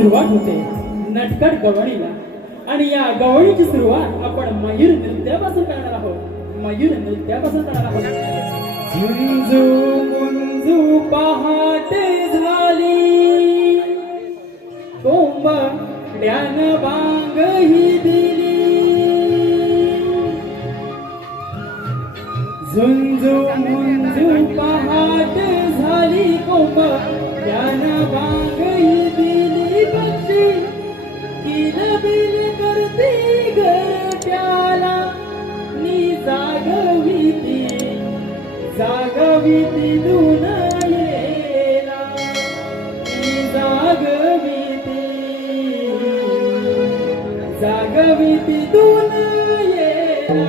सुरुवात होते नटखट गवळीला. आणि या गवळीची सुरुवात आपण मयूर नृत्यापासून करणार आहोत. मयूर नृत्यापासून करणार आहोत. झुंजू मुंजू पहाटे झाली, कोंबड्यान बांग ही दिली. झुंजू मुंजू पहाटे झाली, कोंबड्यान बांग ही दिली. पक्षी किलबिल करती घरट्याला, नी जागविती जागविती दुनयेला. नी जागविती जागविती दुनयेला.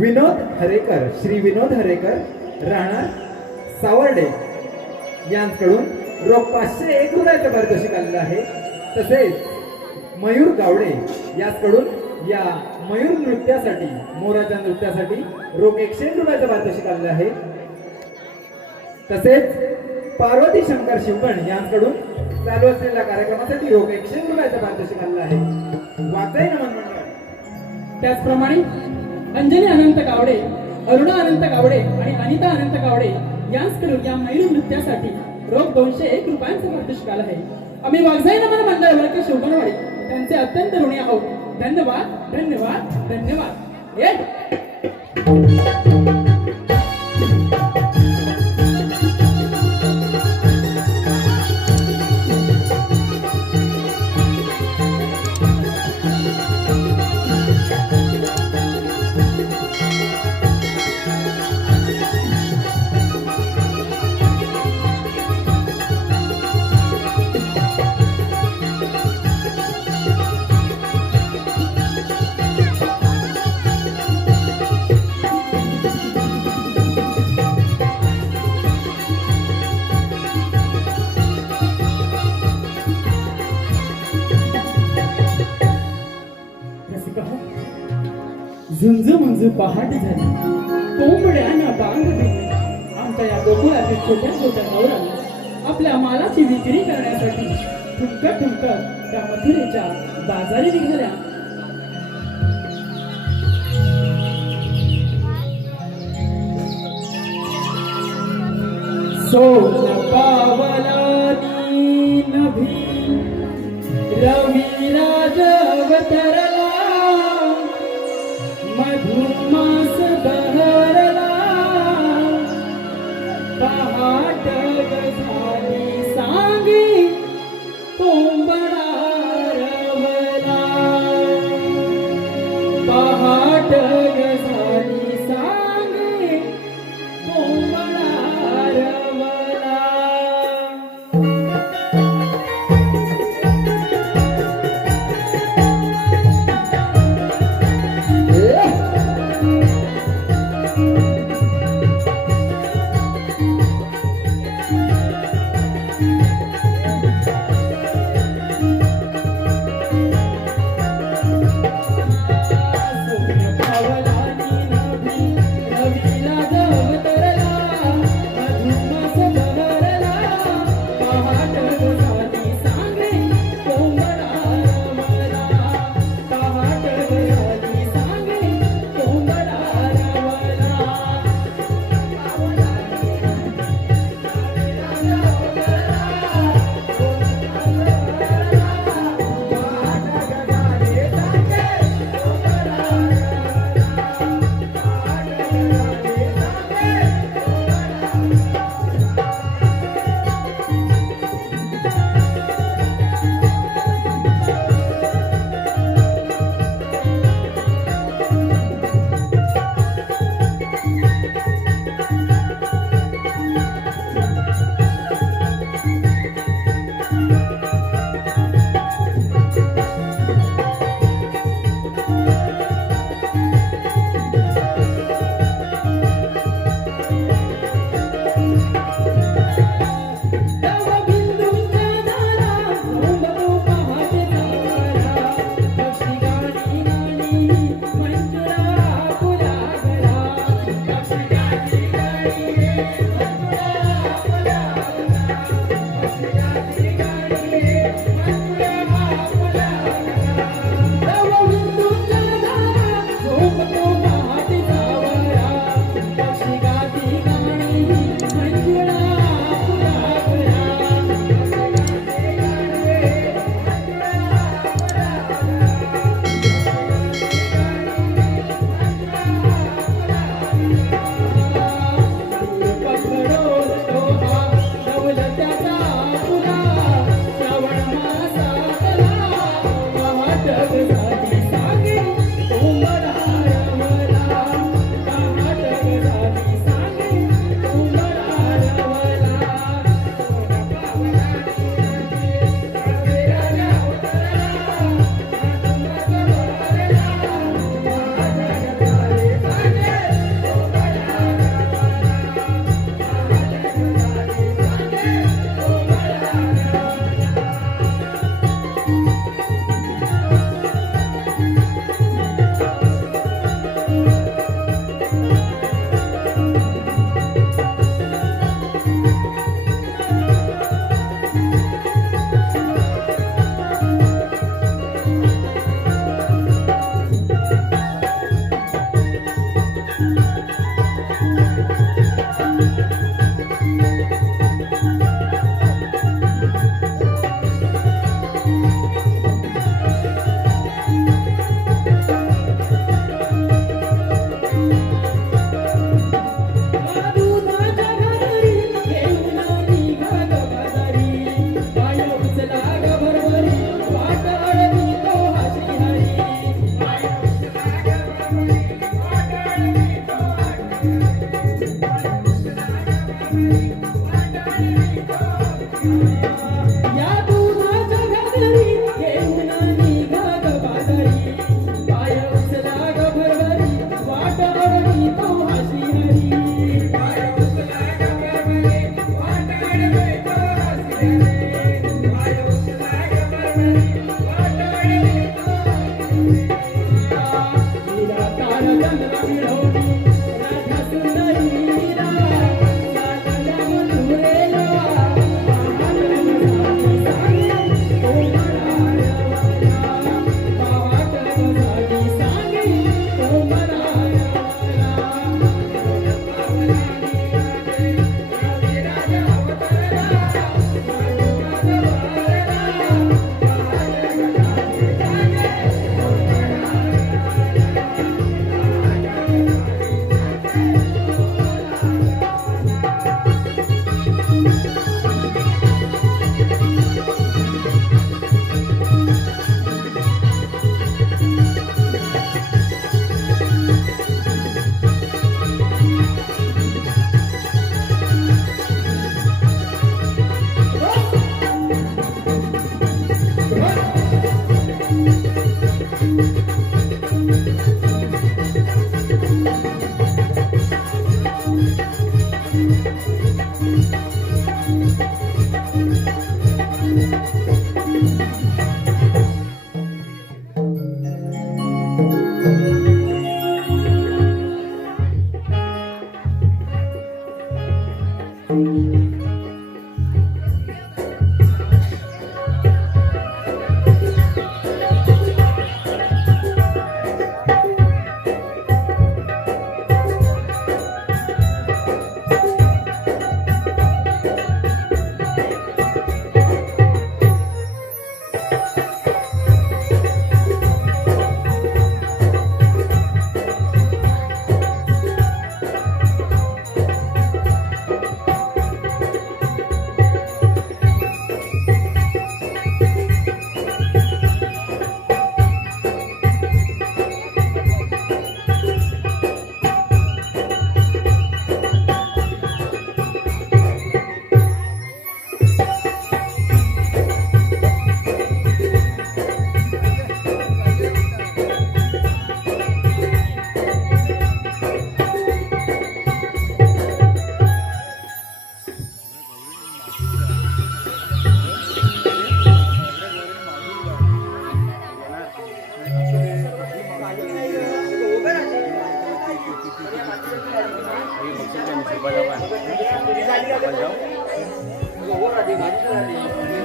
विनोद हरेकर, श्री विनोद हरेकर, राहणार सावर्डे यांकडून रोख 501 रुपयाचं पारितोषिक आलेलं आहे. तसेच मयूर गावडे याचकडून या मयूर नृत्यासाठी, मोराच्या नृत्यासाठी रोख 101 रुपयाचं पारितोषिक आलेलं आहे. तसेच पार्वती शंकर शिवगण यांकडून चालू असलेल्या कार्यक्रमासाठी रोख 101 रुपयाचं पारितोषिक आलेलं आहे. वाचाई नमन मंडळ. त्याचप्रमाणे अंजली अनंत गावडे, अरुणा अनंत गावडे आणि अनिता अनंत गावडे यांचकडून या मयूर नृत्यासाठी रोख 201 रुपयांचं पारितोषिक आलं आहे. आम्ही वाघजाई नमन मंडळ वळके शिवगणवाडी त्यांचे अत्यंत ऋणी आहोत. धन्यवाद धन्यवाद धन्यवाद. ये झुंजू मुंजू पहाट झाली, कोंबड्यानं बांग दिली. आमच्या या गोकुळातील छोट्या छोट्या नवऱ्याला आपल्या मालाची विक्री करण्यासाठी ठुमकत ठुमकत त्या मथुरेच्या बाजारी निघाल्या. सोन पावलानी नभी रविराज अवतरला, मधुमास बहरला. पहाट झाली सांगी कोंबडा रवला. पहाट झाली सांगी कोंबडा रवला.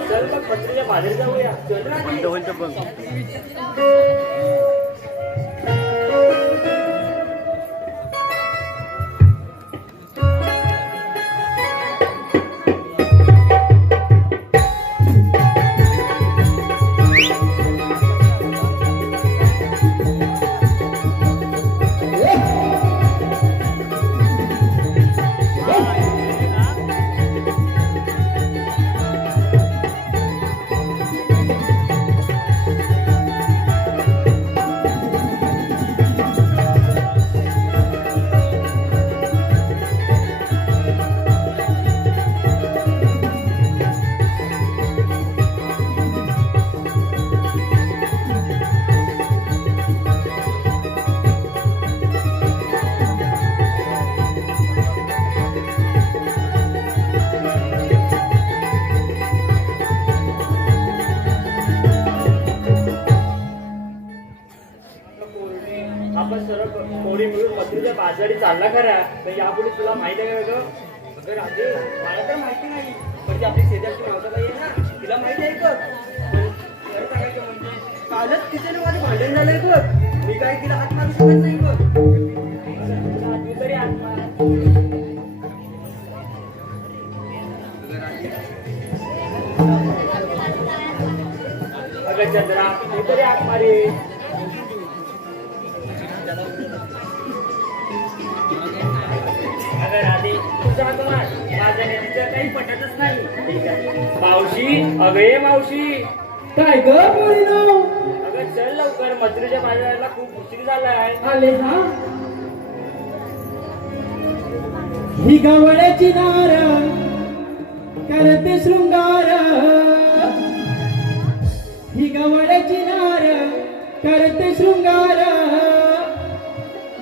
चल मग पत्रिका बाहेर जाऊया. चल ना. आपण सर्व कोणी मिळून मथुरेच्या बाजारी चालला खरा, पण यापुढे तुला माहिती आहे का गं? अगं राधे, मला तर माहिती नाही, पण ती आपली शेजारची मावसाबाई आहे ना, तिला माहिती आहे का? खरं सांगायचं म्हणजे कालच तिथे माझं भांडण झालंय बघ. मी काय तिला हात मारू शकत नाही बघ. तू तरी हात मार. अगं चंद्रा, तू तरी हात मारे. अगं राधे, तुझा कुमार माझ्या तिचं काही पटतच नाही. मावशी, अगं ये मावशी. काय ग पोरीनो? अगं चल लवकर, मथुरेच्या बाजाराला खूप उशीर झालाय. आले ना. ही गवळ्याची नार करते शृंगार, ही गवळ्याची नार करते शृंगार,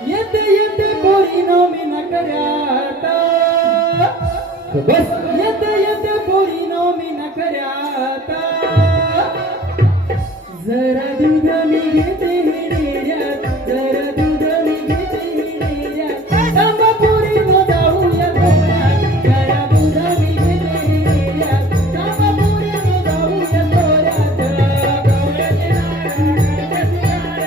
येते येते पोरीनो मी नकऱ्यात, बस येते येते पोरीनो मी नकऱ्यात, जरा दूध मी घेते हिऱ्यात, जरा दूध मी घेते हिऱ्यात, थांबा पोरीनो जाऊया तोऱ्यात, जरा दूध मी घेते हिऱ्यात, थांबा पोरीनो जाऊया तोऱ्यात, गवळ्याची नारळ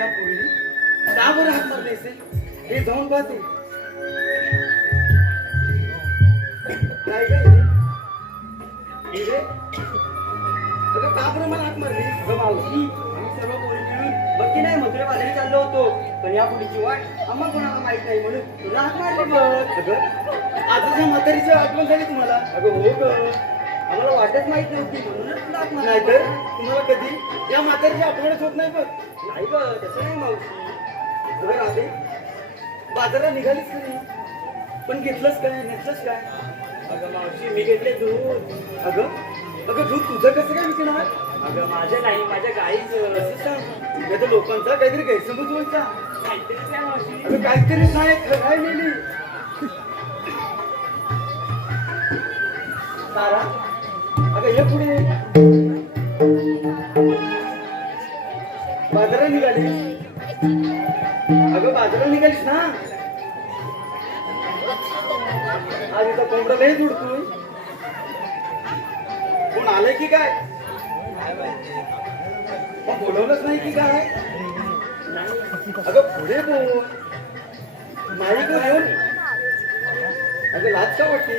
माझ्या पोरीने का बरं हात मारले असेल हे जाऊन पाहते. काय काय हिरे अगं का बरं मला हात मारली? अगं मावशी आम्ही सर्व पोरी मिळून बघी नाही मथुरे बाजारी चाललो होतो, पण या पुढची वाट आम्हाला कोणाला माहित नाही म्हणून तुला हात मारली बघ. अगं आजच्या म्हातारीची आठवण झाली तुम्हाला? अगं हो ग, आम्हाला वाटच माहित नव्हती म्हणूनच तुला हात मारली. नाहीतर तुम्हाला कधी या म्हातारीची आठवणच होत नाही बघ. नाही ग, तसं नाही मावशी. अगं राधे बाजारात निघालीच का नाही? पण घेतलंच काय नेतलंच काय? अगं मावशी मी घेतले दूध. अगं अगं दूध तुझं कसं काय विकणार? अगं माझं नाही, माझ्या गाईचं. असं सांग नाही तर लोकांचा काहीतरी गैरसमज व्हायचा. काहीतरीच आहे मावशी. अगं काहीतरी नाही खराय नेली. तारा अगं ये पुढे. बाजारात निघालीस? अगं बाजारात निघालीस ना? आज इथं कोंबडा लय जुडतोय. कोण आलंय की काय? मग बोलवलंच नाही की काय? अगं पुढे बोल. नाही गं बोल. अगं लाज का वाटते?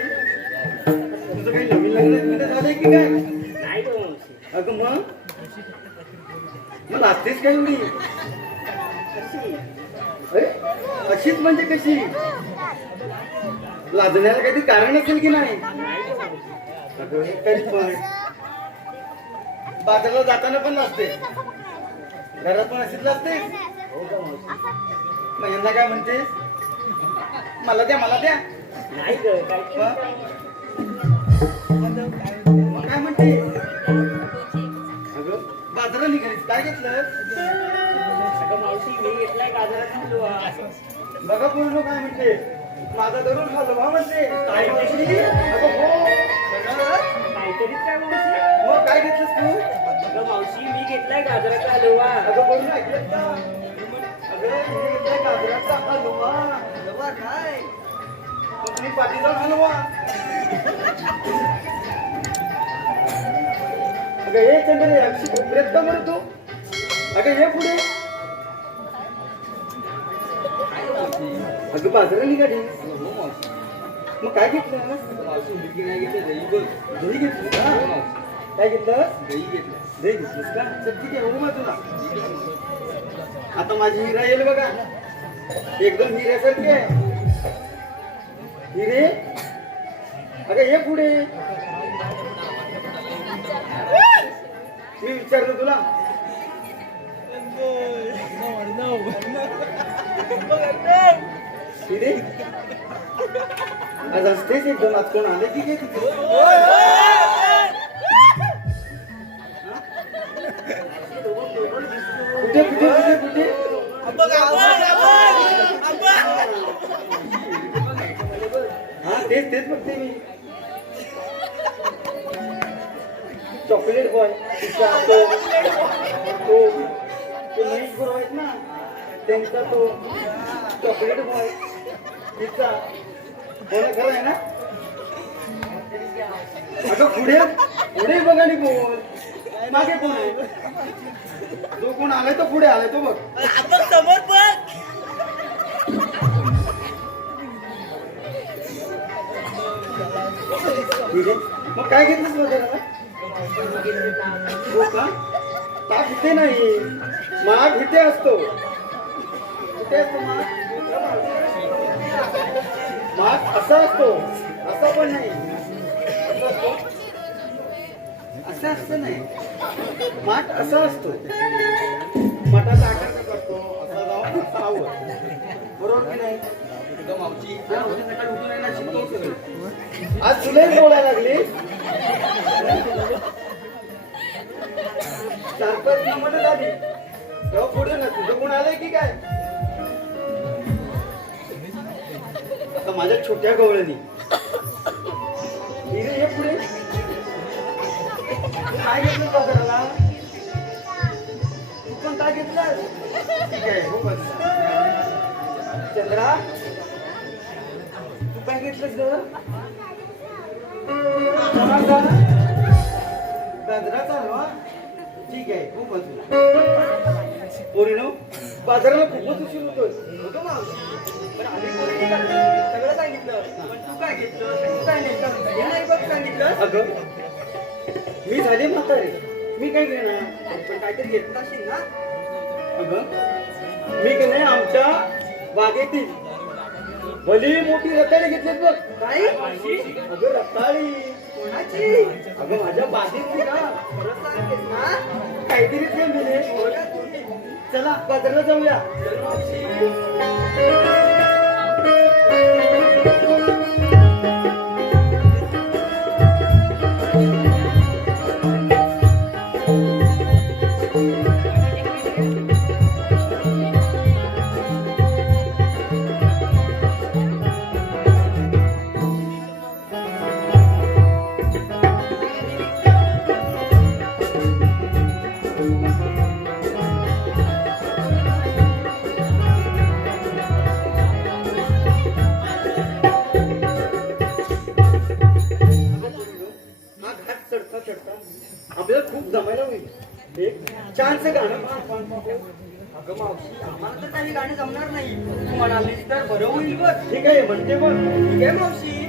तुझं काही नवीन लग्न झालंय की काय? नाही ग मावशी. अगं मग लाजतेस काय एवढी? कशी? अरे अशीच म्हणजे कशी? लाजण्याला काहीतरी कारण असेल की नाही? नाही ग मावशी. अगं हे तरी पण बाजारला जाताना पण लाजते, घरात पण अशीच लाजतेस. हो ग मावशी. मग यांना काय म्हणतेस? मला द्या मला द्या. नाही ग, काय मग काय म्हणते? अगं बाजारात निघालीस काय घेतलं? अगं मावशी मी घेतलाय गाजराचा हलवा. बघा पूर्ण काय म्हणते? माझा दररोज हलवा म्हणते. काय म्हणते? अगं हो. काहीतरीच काय मावशी? मग काय घेतलंस तू? अगं मावशी मी घेतलाय गाजराचा हलवा. अगं बोल ना ऐकलं का? अगं तिने घेतलाय गाजराचा हलवा. हलवा काय? मग तुम्ही पाठीचा हलवा. अगं हे चंद्र अक्षी कोपऱ्यात का बरं तू? अगं ये पुढे. अगं बाजारात निघाली? मग काय घेतलं? दही घेतली का? काय घेतलं? दही घेतलीस का? चल ठीक आहे, बघू मग तुला. आता माझी हिरा येईल बघा, एकदम हिऱ्यासारखी आहे. हिरे अगं ये पुढे. मी विचारतो तुला. हिरे आज असतेच एकदम. आज कोण आले की काय तिथे? कुठे कुठे कुठे कुठे? हा तेच तेच बघते मी. चॉकलेट बॉय तो महेश गुरु आहेत ना, त्यांचा तो चॉकलेट बॉय तिचा बोला खरं आहे ना? अगं पुढे पुढे बघ आणि बोल. मागे कोण आहे? जो कोण आलाय तो पुढे आलाय तो बघ. ठीक आहे. मग काय घेतलंस वगैरे? हो का? ताक इथे नाही, माग इथे असतो. कुठे असतो माग? माग असा असतो, असा पण नाही. असा असतो, असं असतं नाही. माठ असा असतो. मठाचा आकार कसा असतो? असा जाऊन असा वर. बरोबर की नाही? हा, उद्या सकाळी उठून येणार शिकतो सगळं. आज तुलाही बोलायला लागली. 4-5 नंबर झाली तेव्हा पुढे ना तुझं कोण आलंय की काय? आता माझ्या छोट्या गवळणी हिरे ये पुढे. काय घेतलं बाजाराला? तू पण काय घेतलं? ठीक आहे हो बस. चंद्रा तू काय घेतलंस ग? गाजराचा हलवा. ठीक आहे खूप बस. पोरीनो बाजाराला खूपच उशीर होतोय. होतो मावशी पण आम्ही पोरीने सगळं सांगितलं पण तू काय घेतलं तू काय नाही हे नाही बघ सांगितलं अगं मी झाले म्हातारे, मी काय घेणार? पण काहीतरी घेतलं असेल ना अगं मी की नाही आमच्या बागेतील भली मोठी रताळी घेतलीत बघ. काय अगं रताळी कोणाची अगं माझ्या बागेतली का? खरं सांगतेस ना काहीतरी ठेव दिले. हो ना तुम्ही चला बाजाराला जाऊया. चल मावशी हा घाट चढता चढता आपल्याला खूप जमायला होईल. एक छानसं गाणं अगं मावशी आम्हाला तर काही गाणं जमणार नाही तू म्हणालीस तर बरं होईल बघ ठीक आहे म्हणते बघ. ठीक आहे मावशी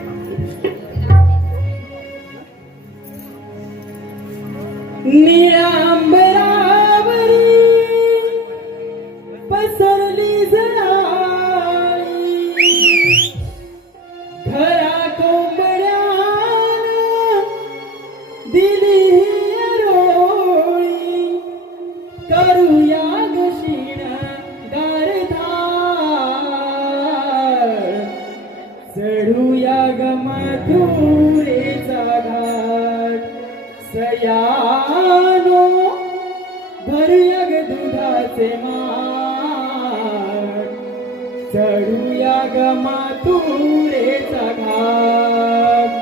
निळांबरावरी पसरली जळाई घरा कोंबड्यान दिली रोळी करूया गशीण गारधार चढूया ग मथुरेचा घाट सयानो भरूया ग दुधाचे माठ चढूया ग मथुरेचा घाट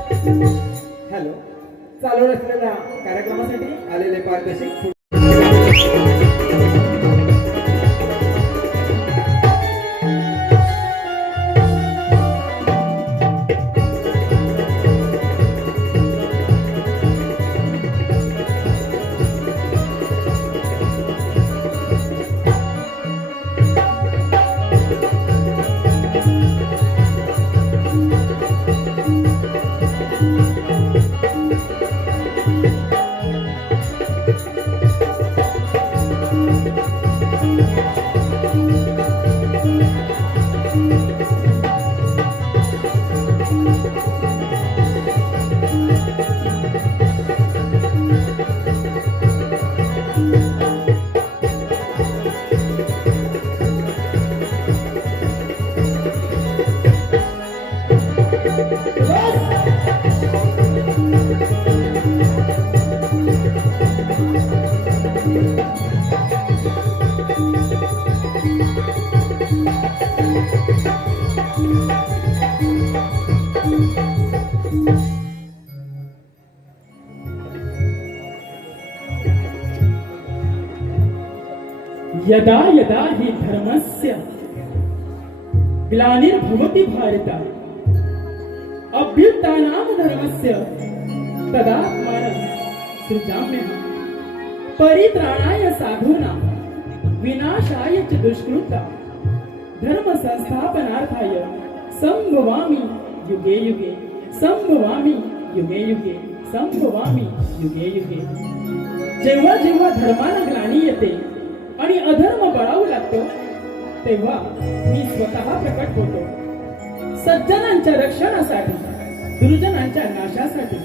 हॅलो, चालू असलेल्या कार्यक्रमासाठी आलेले पारदर्शक यदा यदा हि धर्मस्य ग्लानिर्भवति भारत अभ्युत्थानं धर्मस्य तदात्मानं सृजाम्यहम् परित्राणाय साधूनां विनाशाय च दुष्कृता धर्म संस्थापनार्थाय संभवामि युगे युगे संभवामि युगे युगे संभवामि युगे युगे. जेव्हा जेव्हा धर्माला ग्लानी येते आणि अधर्म बळावू लागतो तेव्हा मी स्वतः प्रकट होतो सज्जनांच्या रक्षणासाठी दुर्जनांच्या नाशासाठी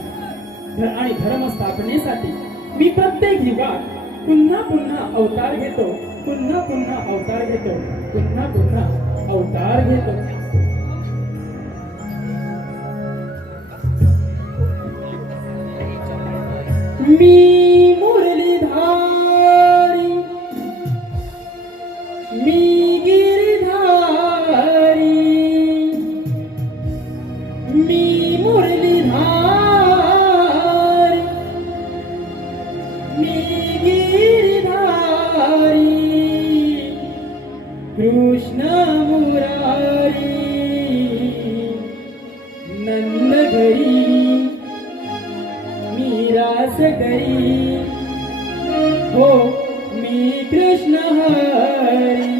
आणि धर्म स्थापनेसाठी. मी प्रत्येक युगात पुन्हा पुन्हा अवतार घेतो पुन्हा पुन्हा अवतार घेतो पुन्हा पुन्हा अवतार घेतो. मी मुरलीधारी मी गिरधारी मी मुरलीधारी मी गिरधारी कृष्ण मुरारी नंद घरी मी रास करी हो मी कृष्ण हरी.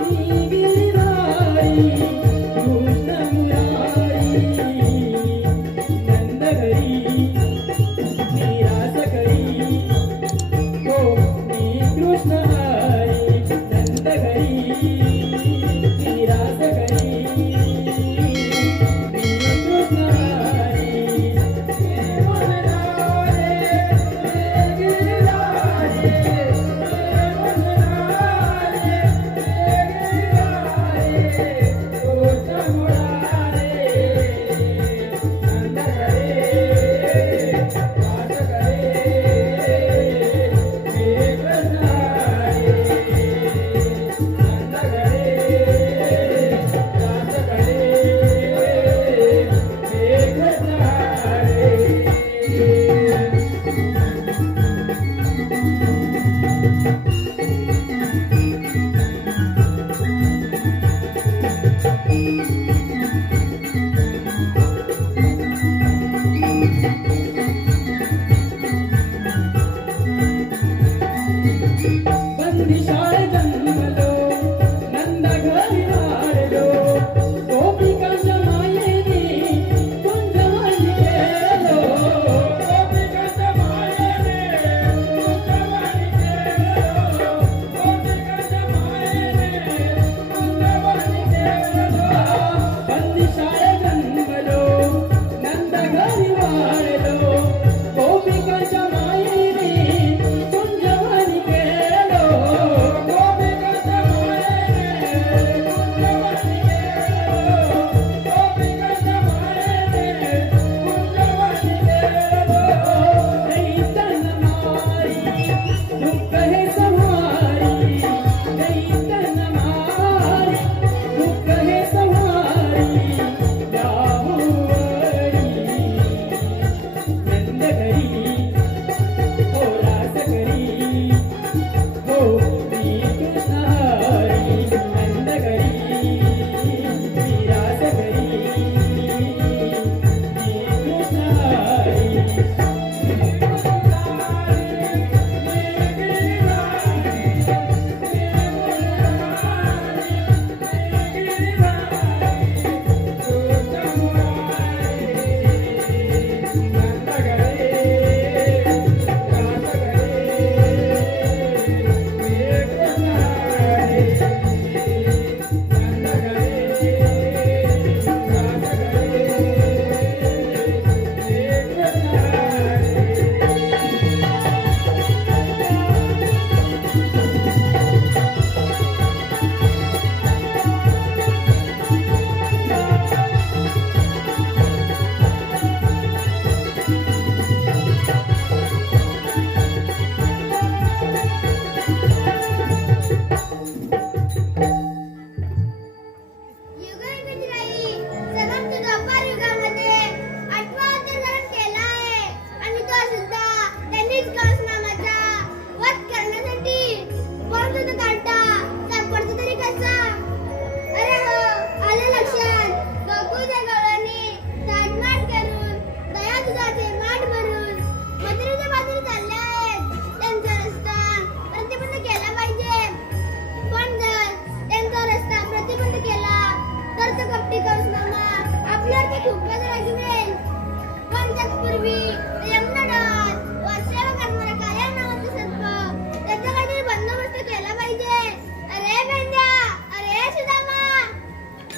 मी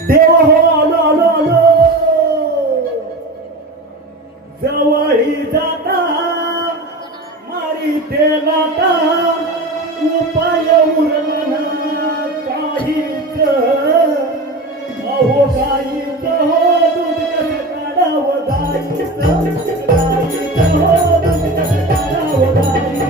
देव हो आलो आलो आलो जवळी जाता मारी ते लाटा उपाय उरला काहीच अहो गाईच हो दूध कसं काढावं गाईच हो दूध कसं काढावं गाईच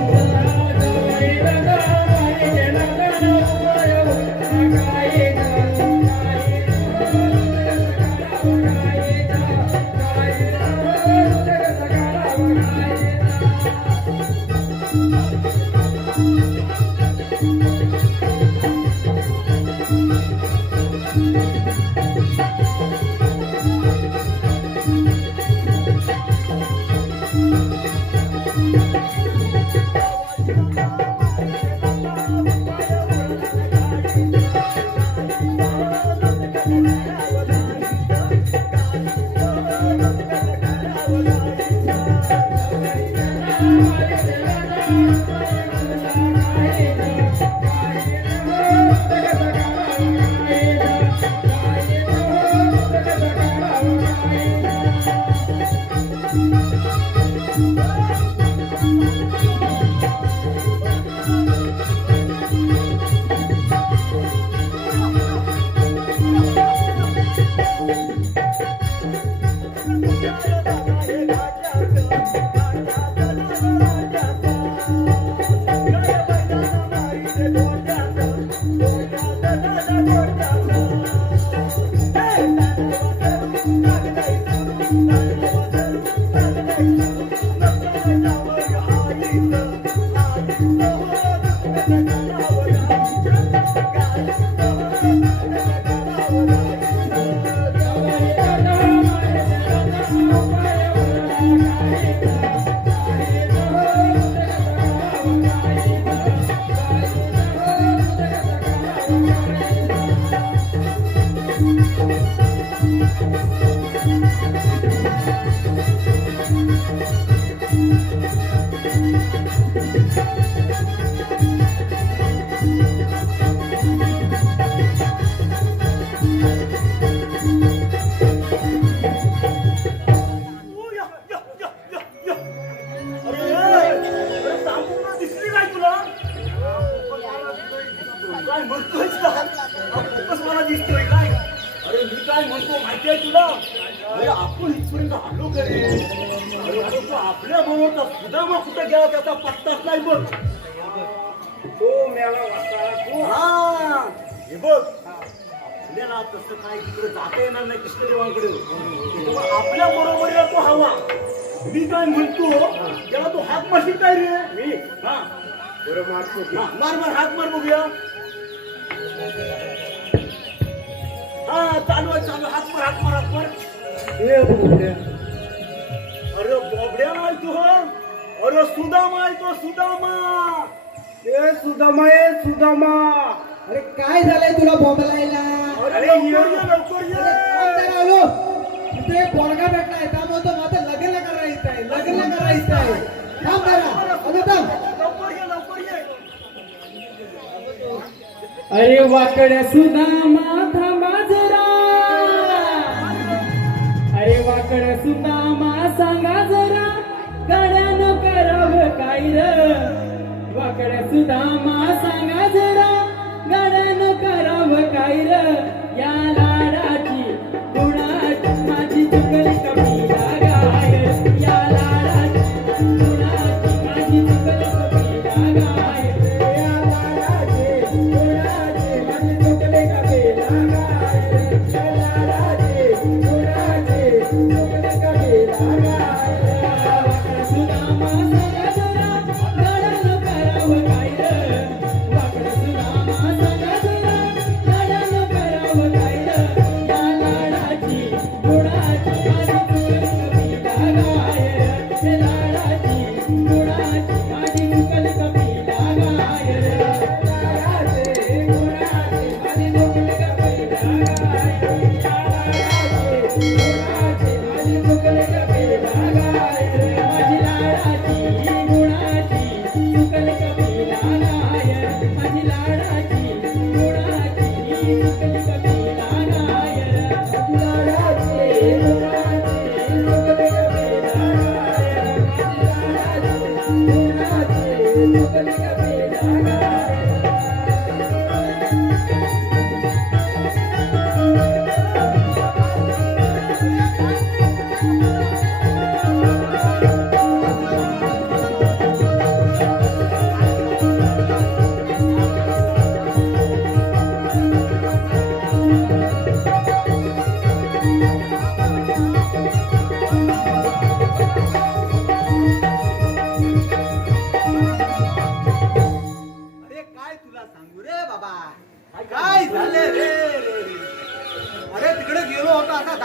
काय म्हणतोय मला दिसतोय काय? अरे मी काय म्हणतो माहिती आहे तुला? अरे आपण इथपर्यंत आलो करे. अरे तो आपल्या बरोबरचा सुदामा कुठं गेला त्याचा पत्ताच नाही बघ. तो मेला वाचला तो. हा हे बघ आपल्याला तसं काय तिकडे जाता येणार नाही कृष्णदेवांकडे. आपल्या बरोबर तो हवा. मी काय म्हणतो त्याला तो हात मारशील काय रे? मी हा बरं मारतो. मार मार हात मार बघूया. हा चालू आहे चालू. हात मार हात मार हात मार. ए बोबड्या, अरे बोबड्या नाही तू. अरे सुदामा आहे तो सुदामा. ए सुदामा अरे काय झालंय तुला बोबलायला? अरे लवकर ये. आलो तिथे एक पोरगा भेटलाय त्यामुळे तो माझं लग्न करायचं आहे. लग्न करायचं आहे. थांब जरा. अगं थांब. लवकर ये लवकर ये. अरे वाकड्या सुदामा थांबा जरा. अरे वाकड्या सुदामा सांगा जरा गाड्यानं करावं काय र. वाकड्या सुदामा सांगा जरा गाड्यानं करावं काय र. या लाडाची गुणाची माझी चुकल कमीला गाय. या लाडाची गुणाची माझी चुकल कमीला गाय. या लाडाची गुणाची माझी चुकल कमीला गाय. या लाडाची गुणाची चुकल कमीला गाय. वाकड्या सुदामा सांगा जरा गाड्यानं करावं काय र. वाकड्या सुदामा सांगा जरा गाड्यानं करावं काय र. या लाडाची गुणाची माझी चुकल कमीला गाय. या लाडाची गुणाची माझी चुकल कमीला गाय. लाडाची गुणाची माझी चुकल कमीला गाय. लाडाची गुणाची माझी चुकल कमीला गाय. माझी लाडाची गुणाची चुकल कमीला गाय. माझी लाडाची गुणाची चुकल कमीला गाय.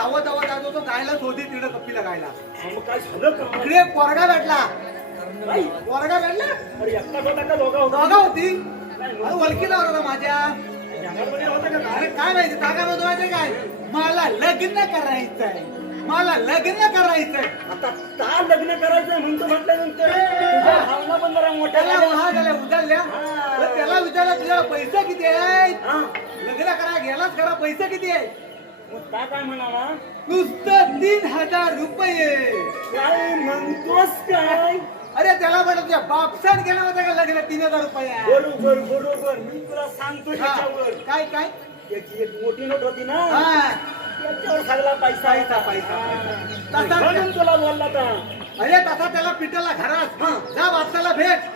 धावत धावत जातो तो गायला शोधी तिकडे कप्पीला गायला मग काय झालं का इकडे एक पोरगा भेटला नाही. पोरगा भेटला अरे एकटाच होता का दोघा होता दोघा होती अरे ओळखीला होता माझ्या जंगलमध्ये होता का काय? अरे काय माहिती जागा बदवायचं काय मला लग्न करायचंय मला लग्न करायचंय आता का लग्न करायचं म्हणतो म्हटल्यानंतर तुझ्या भावना पण जरा मोठ्या त्याला झाल्या. हा झाल्या उचलल्या हा. तर त्याला विचारलं तुझ्या पैसे किती आहेत हा? लग्न करा गेलाच करा पैसे किती आहेत मग त्या काय म्हणाला नुसतं 3,000 रुपये काय म्हणतोस काय अरे त्याला म्हटलं तुझ्या बापसान केला होता का लग्न 3,000 रुपये बरोबर बरोबर मी तुला सांगतो हा. ह्याच्यावर काय काय त्याची एक मोठी नोट होती ना हा. त्याच्यावर सगळा पैसा पैसा, पैसा. हा. तसा- म्हणून तुला बोलला का अरे तसा त्याला पिटाला घरात हा. जा बापसाला भेट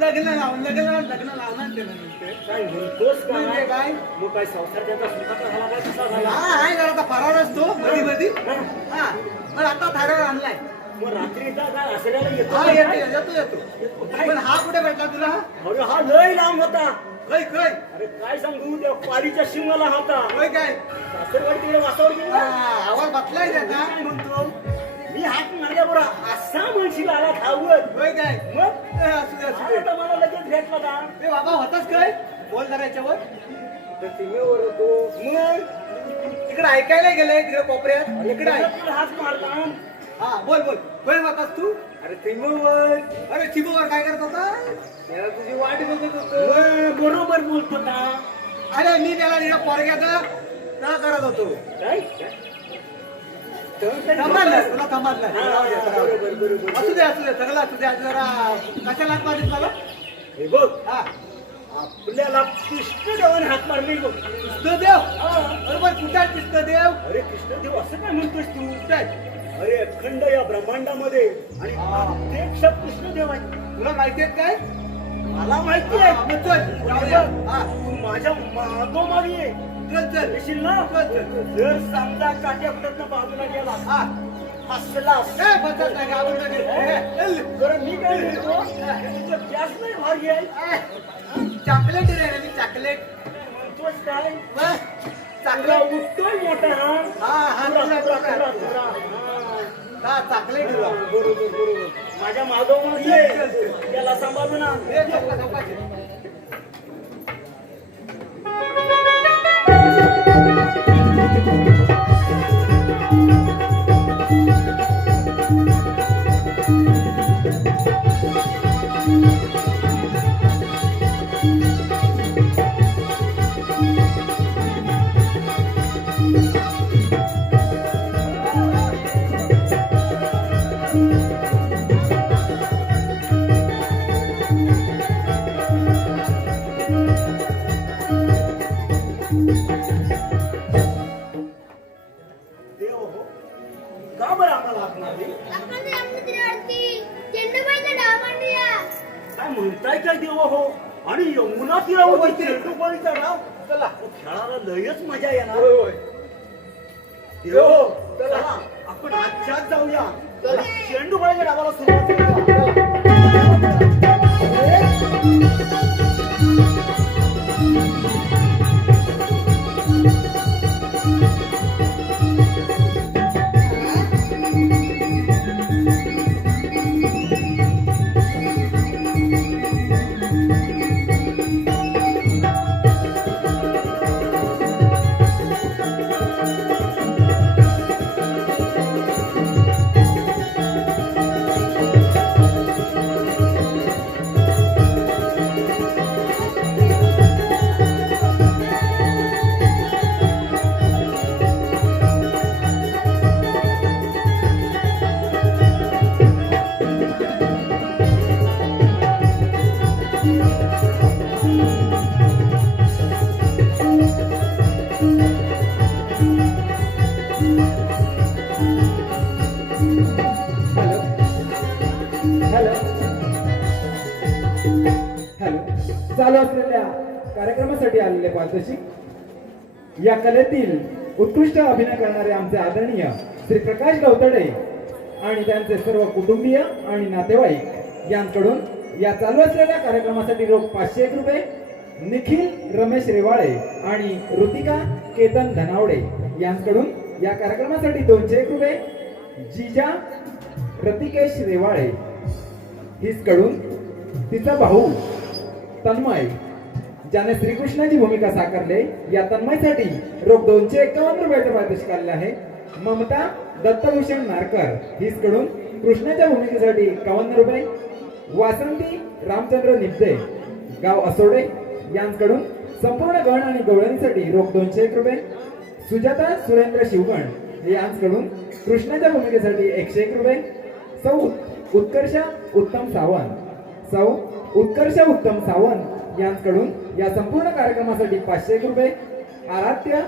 लग्न लावणार त्याला म्हणते. काय म्हणतोस म्हणजे का काय मग काय संसार त्याचा सुखाचा झाला काय कसा झाला हा आहे जरा फरार असतो मध्ये मध्ये हा. हा पण आता थारावर आणलाय मग रात्रीचा काय आसऱ्याला येतो हा का येतो काय? येतो येतो काय? पण हा कुठे भेटला तुला अरे हा लय लांब होता होय काय अरे काय सांगू त्या पारीच्या शिंगाला होता होय काय सासरवाडी तिकडे वासावर हा, गेला आवाज बसलाय त्याचा काय म्हणतो मी हात मारल्याबरोबर असा म्हणशील आला धावत होय काय मग असू दे असू दे आता मला लगेच भेटला का ए बाबा होताच काय बोल जरा याच्यावर तर सीमेवर होतो मग इकडे ऐकायला गेलंय तिकडे कोपऱ्यात इकडे ऐक तुला हात मारला हा बोल बोल होय होतास तू अरे सीमेवर अरे चिबूवर काय करत होता त्याला तुझी वाट बघत होतो बरोबर बोलतो ना अरे मी त्याला तिकडे पोरग्याचा का करत होतो काय समजलं तुला समजलं हा, बरोबर बरोबर असू दे सगळं असू दे आज जरा कशाला हात मारित मला हे बघ हा आपल्याला कृष्णदेवाने हात मारले बघ कृष्णदेव बरोबर कुठे आहे कृष्णदेव अरे कृष्णदेव असं काय म्हणतोस तू कुठे आहे? अरे अखंड या ब्रह्मांडामध्ये आणि प्रत्यक्षात कृष्णदेव आहे तुला माहिती आहे काय मला माहिती आहे मग चल जाऊया. हा तू माझ्या मागोमागे ये चल चल येशील ना चल चल जर समजा काट्यापटत बाजूला गेला हा हसलास काय बसत नाही घाबरून नका. ए, चल. बरं मी काय म्हणतो तुझं गॅस नाही भारी आहे ए, चॉकलेट रे रे, मी चॉकलेट म्हणतोस काय बस, चांगला चॉकलेट उठतोय मोठा हा हा तुला तुला तुला. हा चॉकलेट तुला बरोबर बरोबर माझ्या मागोमागे ये. त्याला सांभाळून आण ए, चौका, चौकाची. देव हो का बरं आम्हाला हाक मारली काय म्हणताय काय देव हो आणि यमुना तीरावरती चेंडूबाईचा राव चला खेळाला लयच मजा येणार होय होय देव चला आपण आजच्याच जाऊया चेंडूबाईच्या डावाला सुरुवात करूया हॅलो हॅलो चालू असलेल्या कार्यक्रमासाठी आलेले पारितोषिक या कलेतील उत्कृष्ट अभिनय करणारे आमचे आदरणीय श्री प्रकाश गवतडे आणि त्यांचे सर्व कुटुंबीय आणि नातेवाईक यांकडून या चालू असलेल्या कार्यक्रमासाठी रोख 501 रुपये, निखिल रमेश रेवाळे आणि ऋतिका केतन धनावडे यांकडून या कार्यक्रमासाठी 201 रुपये जिजा रतिकेश रेवाळे हिचकडून तिचा भाऊ तन्मय ज्याने श्रीकृष्णाची भूमिका साकारले या तन्मयसाठी रोख 251 रुपयाचं पारितोषिक आलेलं आहे. ममता दत्तभूषण नारकर हिचकडून कृष्णाच्या भूमिकेसाठी 51 रुपये. वासंती रामचंद्र निब्दे गाव असोडे यांच्याकडून संपूर्ण गण आणि गवळणीसाठी रोख 201 रुपये. सुजाता सुरेंद्र शिवगण यांच्याकडून कृष्णाच्या भूमिकेसाठी 101 रुपये. सौ उत्कर्ष उत्तम सावंत यांच्याकडून या संपूर्ण कार्यक्रमासाठी 501 रुपये. आराध्य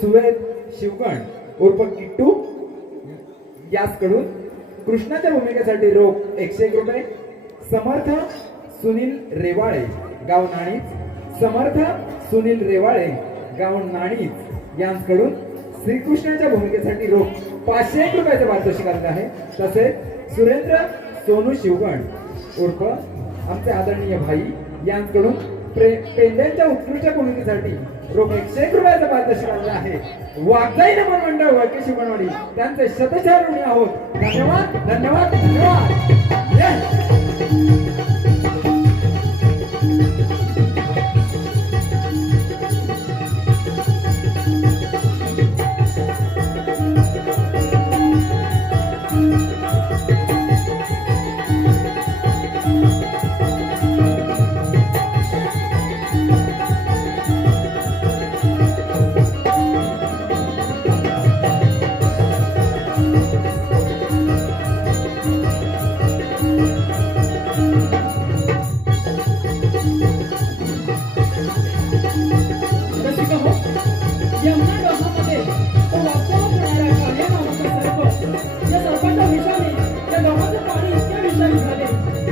सुवेद शिवगण उर्फ किट्टू याचकडून कृष्णाच्या भूमिकेसाठी रोख 101 रुपये. समर्थ सुनील रेवाळे गाव नाणीच यांच्याकडून श्रीकृष्णाच्या भूमिकेसाठी रोख 501 रुपयाचं पारितोषिक आलेलं आहे. तसेच सुरेंद्र सोनू शिवगण उर्फ आमचे आदरणीय भाई यांच्याकडून पेंड्यांच्या उत्कृष्ट भूमिकेसाठी रोख 101 रुपयाचं पारितोषिक आलेलं आहे. वागदाई नमन मंडळ वळके शिवगणवाडी त्यांचे शतशः ऋणी आहोत. धन्यवाद धन्यवाद धन्यवाद. रसिका हो, यमुना डोहामध्ये तो वास्तवात होणारा काल्या नावाचा सर्प, या सर्पाच्या विषाने या डोहाचं पाणी इतके विषारी झाले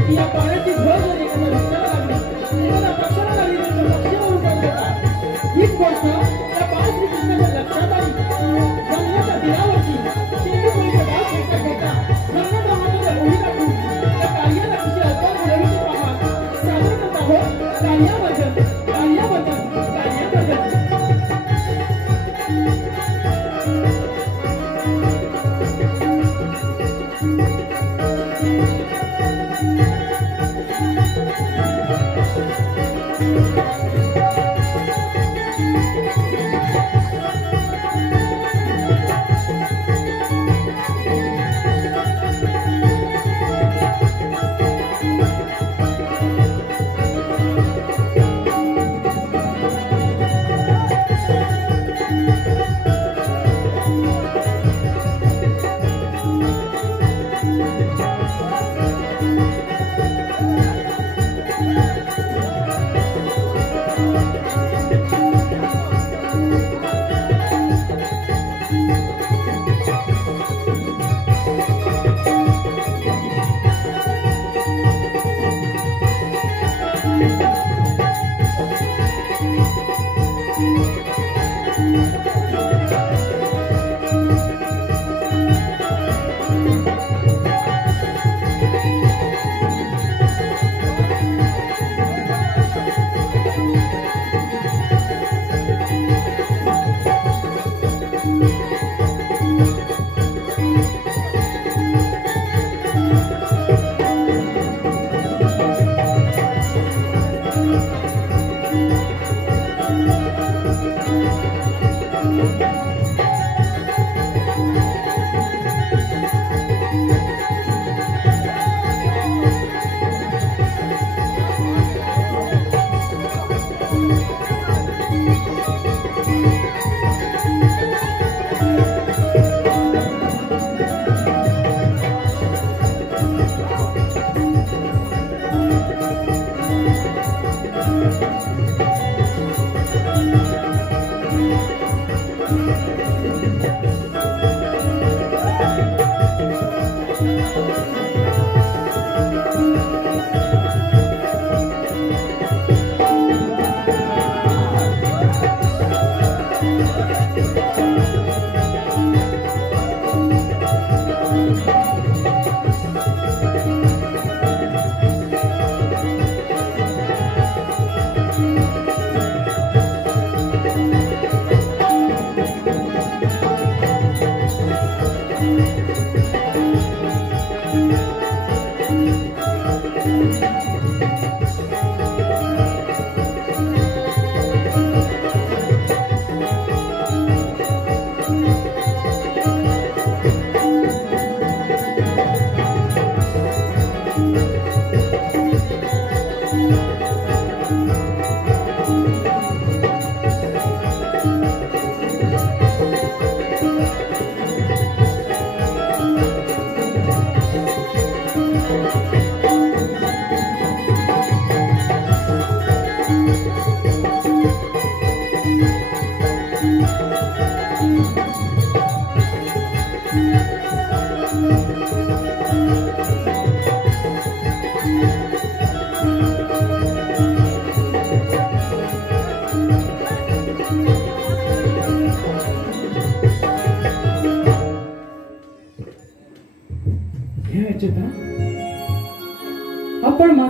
की या पाण्याची झळ जर एखाद्या रस्त्याला लागली, एखाद्या पक्षाला लागली तर तो पक्षीवरून पळत होता. हीच गोष्ट त्या बाळ श्रीकृष्णाच्या लक्षात आली. जंगलाच्या तीरावरची शेंडू मुलीचे बाळ खेळता खेळता यमुना डोहामध्ये उडी टाकून त्या कालियाला कशी अवतार घडविते पहा. सादर करत आहोत कालिया वर्जन.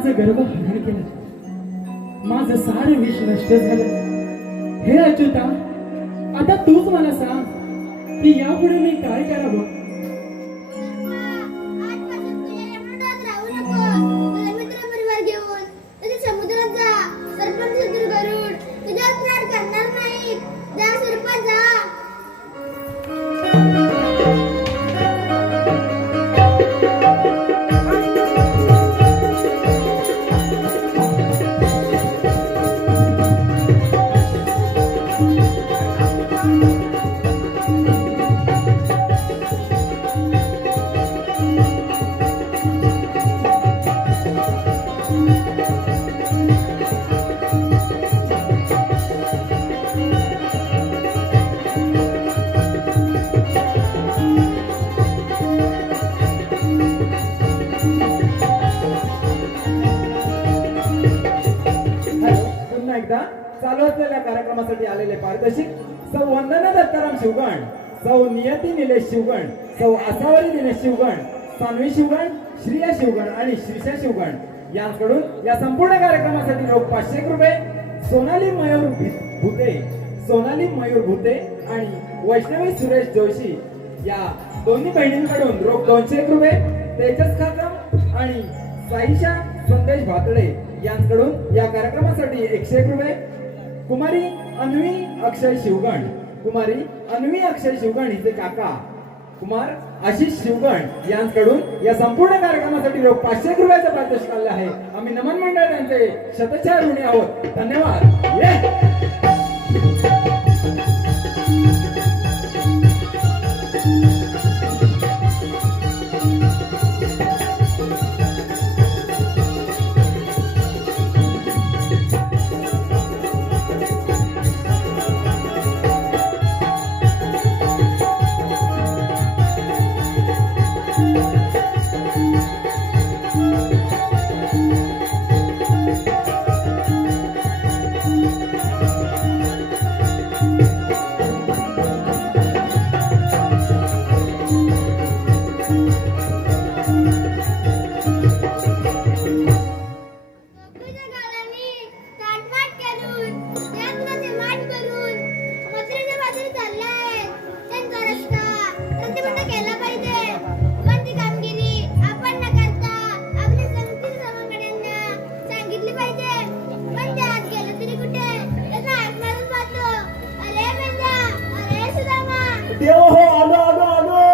माझं गर्व हरण केलं, माझं सारं विष नष्ट झालं. हे अच्युता, आता तूच मला सांग की यापुढे मी काय करावं. आजपासून तुझ्या यमुनात राहू नको. तुझा मित्रपरिवार घेऊन तुझ्या समुद्रात जा. सरपंच शत्रू गरुड तुझ्यावर प्राण करणार नाही. जा सरपंच जा. पुन्हा एकदा चालू असलेल्या कार्यक्रमासाठी आलेले पारितोषिक सौ वंदना दत्ताराम शिवगण, सौ नियती निलेश शिवगण, सौ आसावरी दिनेश शिवगण, सानवी शिवगण, श्रिया शिवगण आणि श्रीषा शिवगण यांकडून या संपूर्ण कार्यक्रमासाठी रोख 500 रुपये, सोनाली मयूर भुते आणि वैष्णवी सुरेश जोशी या दोन्ही बहिणींकडून रोख 200 रुपये, तेजस खाकम आणि साईशा संदेश भातडे यांकडून या कार्यक्रमासाठी 101 रुपये, कुमारी अन्वी अक्षय शिवगण हिचे काका कुमार आशिष शिवगण यांकडून या संपूर्ण कार्यक्रमासाठी रोख 500 रुपयाचं पारितोषिक आले आहे. आम्ही नमन मंडळ यांचे शतशः ऋणी आहोत. धन्यवाद. तुझ्या गालांनी ताटमाट करून यातनाचे माठ करून मत्रेच्या बाजूने चालले आहेत. त्यांचा रस्ता प्रतिबंध केला पाहिजे. पण ती कामगिरी आपण न करता आपल्या संगीत सभागण्यांना सांगितली पाहिजे. पण ते आज गेलं तरी कुठे त्यांना हाक मारून पाहतो. अरे बेंजा, अरे सुदामा. देव हो, आलो आलो आलो.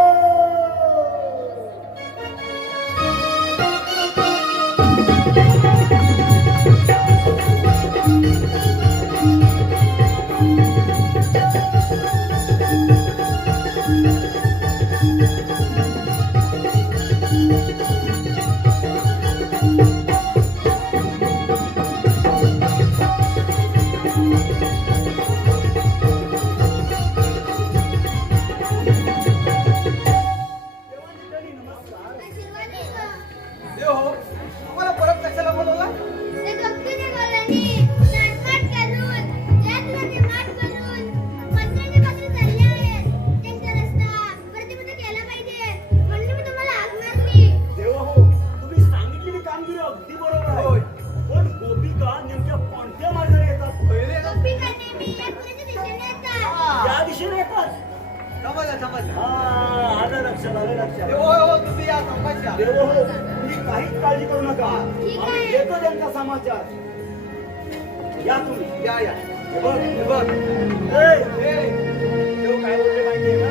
आशीर्वाद देतो. देव हो, तुम्हाला परत कशाला बोलवला? ते भक्तीने गालांनी ताटमाट करून यातनाचे माठ करून मत्रेच्या बाजूने चालले आहेत. त्यांचा रस्ता प्रतिबंध केला पाहिजे. म्हणून मी तुम्हाला हाक मारली. देव हो, तुम्ही सांगितलेली कामगिरी अगदी बरोबर आहे. पण गोपिका नेमक्या कोणत्या मार्गाने येतात? पहिले ना. गोपिका नेहमी या पुढच्या दिशेने येतात. या दिशेने येतात. समजलं. आलं लक्षात, आलं लक्षात. देव हो, तुम्ही या संभाषा. देव हो, तुम्ही काहीच काळजी करू नका. ठीक आहे. आम्ही देतो त्यांचा समाचार. या तुम्ही. या या. हे बघ, हे बघ. देव काय बोलले माहितीये का?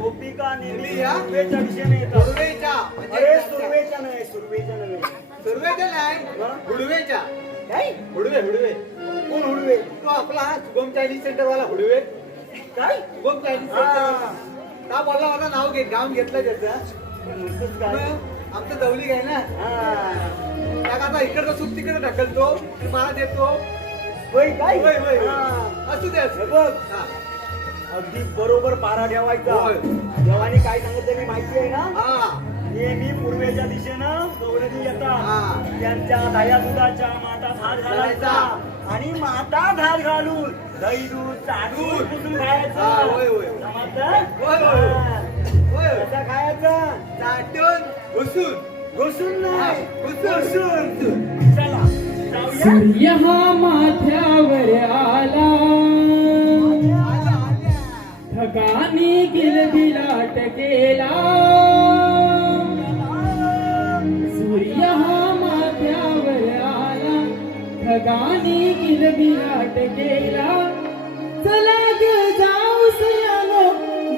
गोपिका नेहमी या सुरवेच्या दिशेने येतात. सुरवेच्या म्हणजे अरे सुरवेच्या नाही, सुरवेच्या नव्हे. सुरवेच्या नाही, हुडवेच्या. काय? हुडवे. कोण हुडवे? तो आपला हा शुभम चायनीज सेंटर वाला हुडवे. काय? शुभम चायनीज हा. सेंटर. का बोलला होता नाव घेतलं त्याचं. म्हणतोस काय? मग आमचं दौली आहे ना. हा. त्याला आता इकडचं सूप तिकडे ढकलतो आणि मला देतो. होय काय? होय, होय. हा. असू दे. हे बघ, हा. अगदी बरोबर पारा ठेवायचा. होय. देवाने काय सांगितलं मी माहिती आहे ना? हा. नेहमी पूर्वेच्या दिशेनं गौरवी हा. येतात. त्यांच्या दह्या दुधाच्या माठात हात घालायचा आणि माठात हात घालून दही दूध चाटून पुसून खायचं. हा, होय, होय. समजलं? होय, होय. हा. होय. कसं खायचं? चाटून घुसून घुसून नाही घुसून चला जाऊया सूर्य हा माथ्यावर आला ढगांनी किलबिलाट केला सूर्य हा माथ्यावर आला ढगांनी किलबिलाट केला चला ग जाऊ सयानो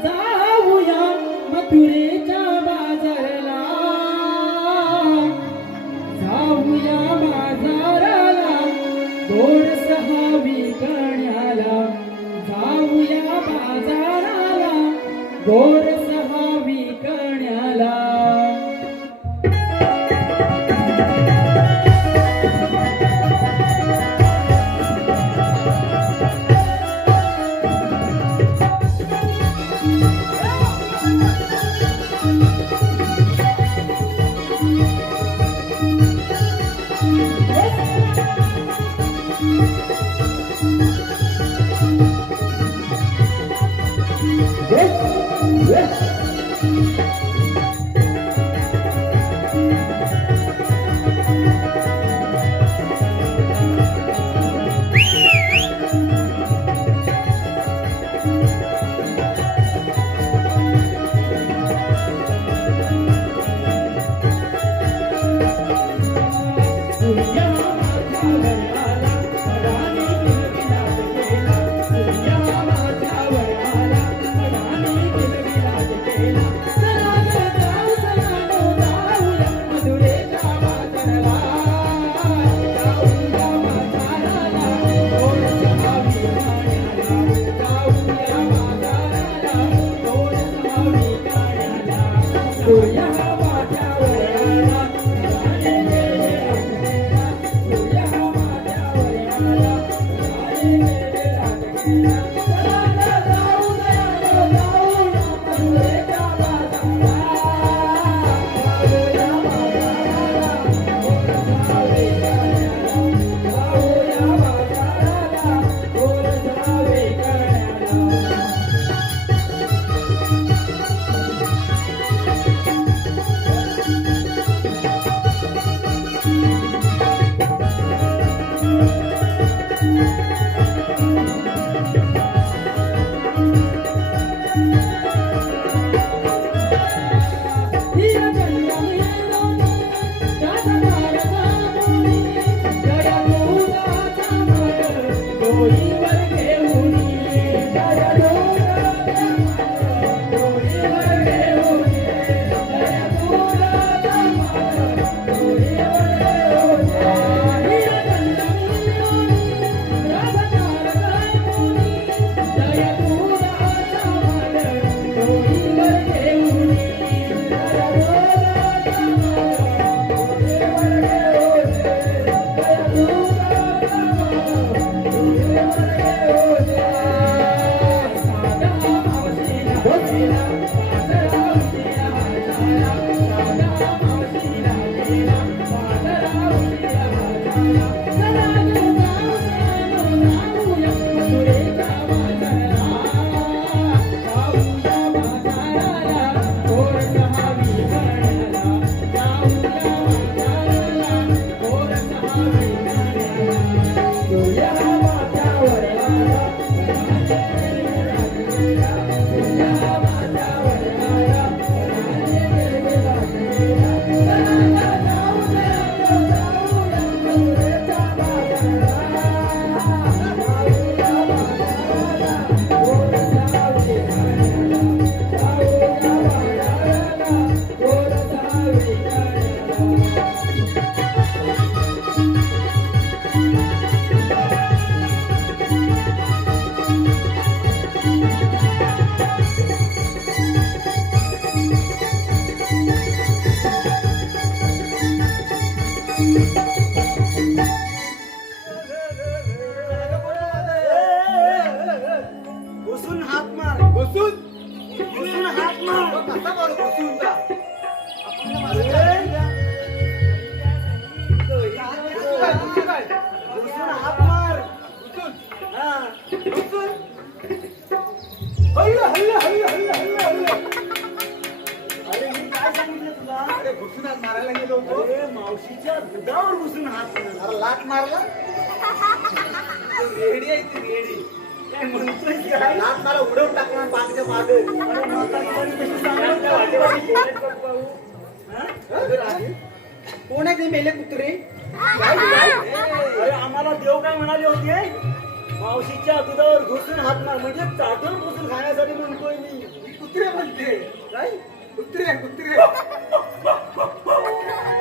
जाऊया मथुरेच्या बाजारला जाऊया बाजाराला गोड सहा विकण्याला जाऊया बाजाराला गोड सहा विकण्याला घुसून हात मार घुसून घुसून हात मार कसा मारू घुसून का घुसून हात मार घुसून हा घुसून हल्ल हल्ल हल्ल हल्ल हल्ल हल्ल अरे मी काय सांगितलं तुला अरे घुसून हात मारायला मारायला गेलो होतो अरे मावशीच्या दुधावर घुसून हात मारला. अरे लात मारला रेडी आहे ती रेडी काय म्हणतोय काय? लात मला उडवून टाकणार बागच्या मागे अरे म्हातारी बाई कशी सांगत वाटेवाटी बोलत बघ भाऊ. हा? कोण आहे ते मेले कुत्रे काय काय? अरे आम्हाला देव काय म्हणाले होते मावशीच्या दुधावर घुसून हात मार म्हणजे चाटून घुसून खाण्यासाठी म्हणतोय मी. कुत्रे म्हणते काय कुत्रे कुत्रे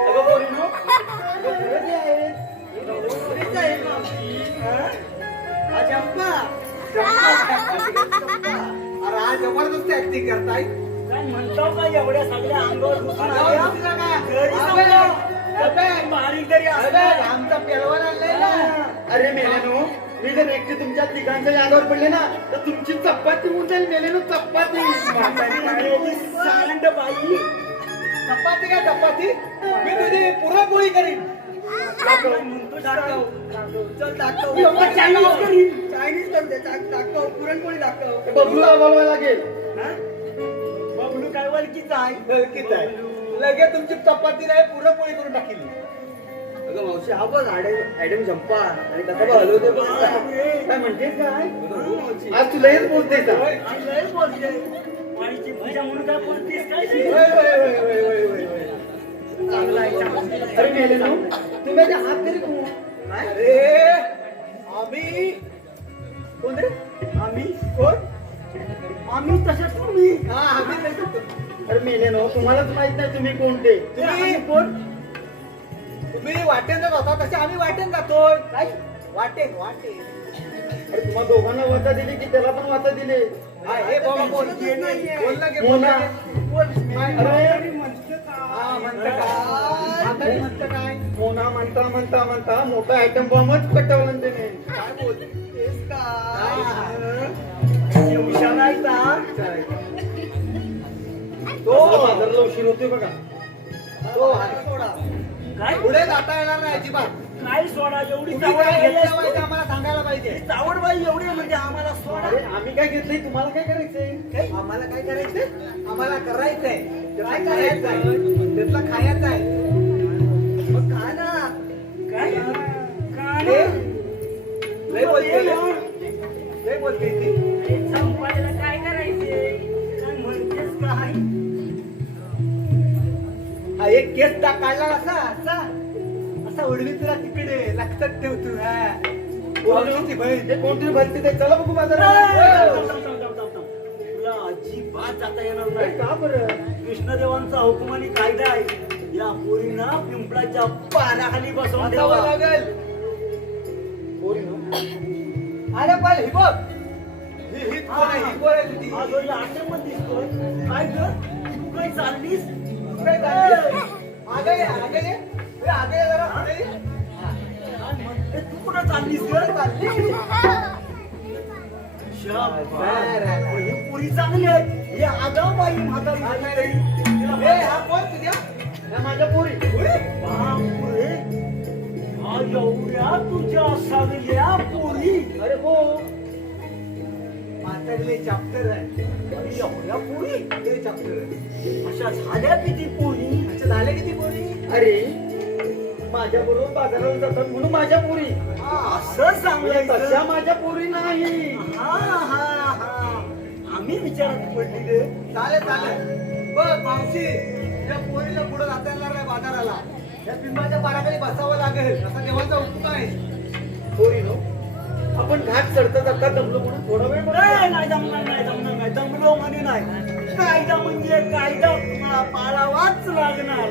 अगं पोरीनो, अगं खरंच हे आहे. खरंच आहे मावशी. हा? हा चंपा अरे आज जबरदस्त ऍक्टिंग करताय काय म्हणतो का एवढ्या सगळ्या अंगावर घुसून अंगावर आल्या? घुसला का? घरी अबे, जाऊ. अबे. बारीक तरी अरे असणार. आमचा पेलवान आणलाय ना अरे मेल्यानो मी जर एकटी तुमच्या तिघांच्या अंगावर पडले ना तर तुमची चपाती होऊन जाईल मेल्यानो चपाती. सांड बाई. चपाती काय चपाती मी तुझी पुरणपोळी करीन दाखव. चल दाखव एवढं चायनीज करीन. चायनीज करू दे दाखव पुरणपोळी दाखव बबलूला बोलवायला लागेल. हा? बबलू काय वळखीचा आहे. ओळखीच आहे लगेच तुमची चपाती नाही पुरणपोळी करून टाकील अगं मावशी हा बघ ऍडम जंपा आणि कसा बघ हलवते बघ काय म्हणतेस काय आज तुला हेच बोलते का ती लयच बोलते. माईची पूजा म्हणून काय बोलतेस काय ती? चांगला आहे चांगला आहे. अरे मेल्यानो तुम्ही माझे हात तरी कोण? अरे आम्ही कोण रे? आम्ही कोण? आम्ही तशाच तुम्ही. हा आम्ही नाही करतो. अरे मेल्यानो तुम्हालाच माहित नाही तुम्ही कोणते. तुम्ही कोण? तुम्ही वाटेन जात होता तसे आम्ही वाटेन जातोय काय वाटेन वाटेन अरे तुम्हा दोघांना वाचा दिली की त्याला पण वाचा दिले. हा, हे बाबा बोल बोल ना घे मोना. बोल काय? अरे हा म्हणतं काय म्हातारी म्हणतं काय मोना म्हणता म्हणता म्हणता मोठा आयटम बॉम्बच कटवला ना त्याने. काय बोलतेस काय हुशार आहे का? तो बाजारला उशीर होतोय बघा. तो हात सोडा काय पुढे जाता येणार नाही अजिबात काय सोडा एवढी तुम्ही चावड काय गेली घेतलं पाहिजे आम्हाला सांगायला पाहिजे चावड बाई एवढी म्हणजे आम्हाला सोडा. अरे आम्ही काय घेतलंय तुम्हाला काय करायचंय? आम्हाला काय करायचंय आम्हाला करायचंय काय करायचंय त्यातला खायचं आहे मग खा ना काय हे? लय बोलते लय बोलते ती संपायला काय करायचंय? काय म्हणतेस काय? हा एक केस काढला असा असा असा उडवी तुला तिकडे लक्षात ठेव तू हा ओळखीची बहीण ते कोणतरी भरती ते चला बघू बाजारात. तुला अजिबात जाता येणार नाही. का बरं कृष्णदेवांचा हुकुम आणि कायदा आहे या पोरींना पिंपळाच्या पानाखाली बसवून बसावं ठेवा. लागेल अरे पण ही बघ ही कोण आहे? ही कोण आहे तुझी? हा जो या आश्रमात दिसतोय काय कर तू काय चाललीस? तू काय चालली? आगे ये, आगे ये. ए, आगे ये जरा, पुढे ये. काय म्हणते तू कुठं चाललीस कुठे ग? चालली? शाबास. ही पोरी चांगली आहे ही आगाव बाई म्हातारी झाली. तिला ए, हा कोण तुझ्या? या माझ्या पोरी बापरे हा एवढ्या तुझ्या सगळ्या पोरी. अरे हो म्हातारीले चॅप्टर आहे अरे एवढ्या पोरी ते चॅप्टर आहे अशा झाल्या किती पोरी? अच्छा झाले किती पोरी अरे माझ्या बरोबर बाजाराला जातात म्हणून माझ्या पोरी असं तशा सांगायचं माझ्या पोरी नाही. हा हा हा आम्ही विचारात पडलेले. चालेल चालेल बघ मावशी या पोरीला पुढे जाता येणार नाही बाजाराला या पिंपळाच्या पाराखाली बसावं लागेल असा देवाचा हुकूम आहे पोरी नो आपण घाट चढता जाता दमलो म्हणून थोडा वेळ नाही जमणार नाही जमणार नाही दमलो म्हणे नाही. कायदा म्हणजे कायदा तुम्हाला पाळावाच लागणार.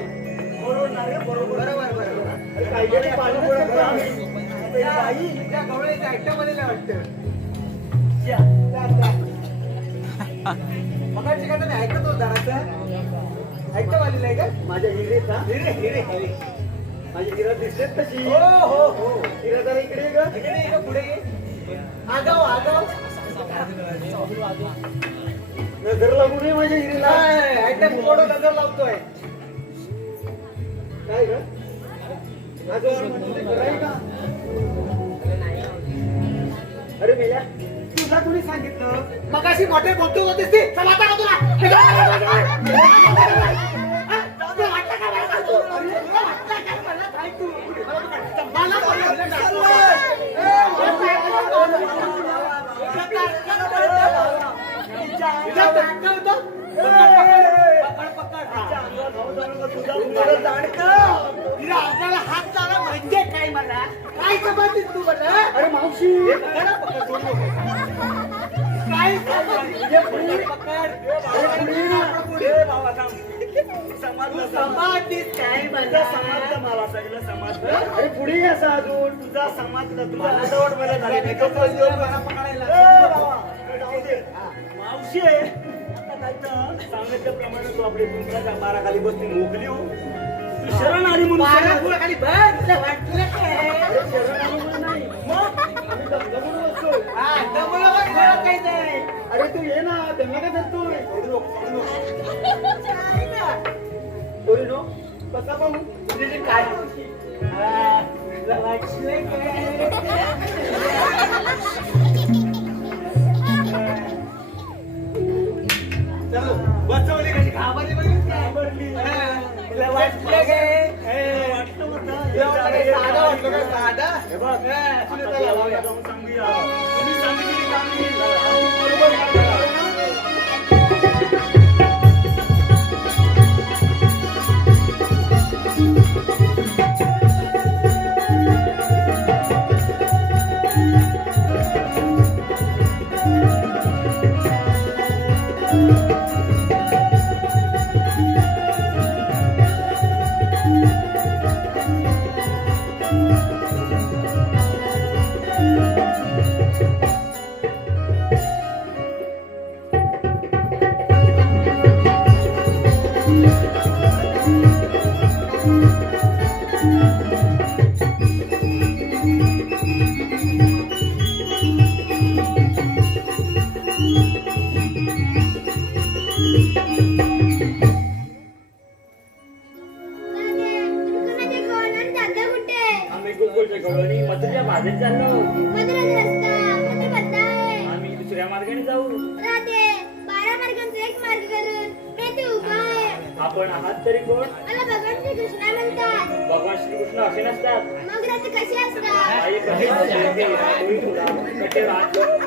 बरोबर ना रे? बरोबर बरोबर बरोबर कायद्याने पालन करतो आम्ही. त्या बाई त्या गवळीच्या आयटम आलेल्या वाटतं ज्या. मगाची का तुम्ही ऐकत होत जरासं ऐकतं आलेलं आहे का माझ्या हिरेचा हिरे हिरे हिरे माझी हिरा दिसतेच तशी. हो हो हो हिरा जरा इकडे ये ग. इकडे ये का पुढे ये आगाव आगाव नजर लागू नये माझ्या हिरीला. आयटम थोडं नजर लावतोय काय ग आजवर म्हणजे खरं आहे का? अरे मेल्या तुला कोणी सांगितलं मगाशी मोठे बोलतो होतेस ते चल आता का तुला आपल्याला हात चाला म्हणजे काय मला काय समजते तू मला अरे मावशी काय समाधीस काय मला समजलं मला सगळं समजलं अरे पुढे ये असं अजून तुझा समजलं तुझा अर्धवट मला झाले मावशी आता काय तर सांगितल्याप्रमाणे तू आपली तुमच्या बाराखाली बसली मोकली हो तू शरण आली म्हणून खाली बघ तुला वाटलं काय शरण आलो म्हणून नाही मग आम्ही दमदमून बसतोय काही नाही अरे तू ये ना त्यांना काय धरतोय नो कसा पाहू तुझी काय तुला वाटलं काय चलो बसवली कशी घाबरली बघ घाबरली तुला वाटलं काय वाटलं साधा वाटलं का साधा हे बघ तुला जाऊन सांगूया तुम्ही सांगितली चांगली बरोबर मथुरेच्या बाजारात चाललो मधुराचा रस्ता म्हणजे बंद आहे. आम्ही दुसऱ्या मार्गाने जाऊ राधे 12 मार्गांचा एक मार्ग करून मी ते उभा आहे. आपण आहात तरी कोण मला भगवान श्री कृष्ण म्हणतात. भगवान श्रीकृष्ण असे नसतात मग राधे कशी असतात? आई कशी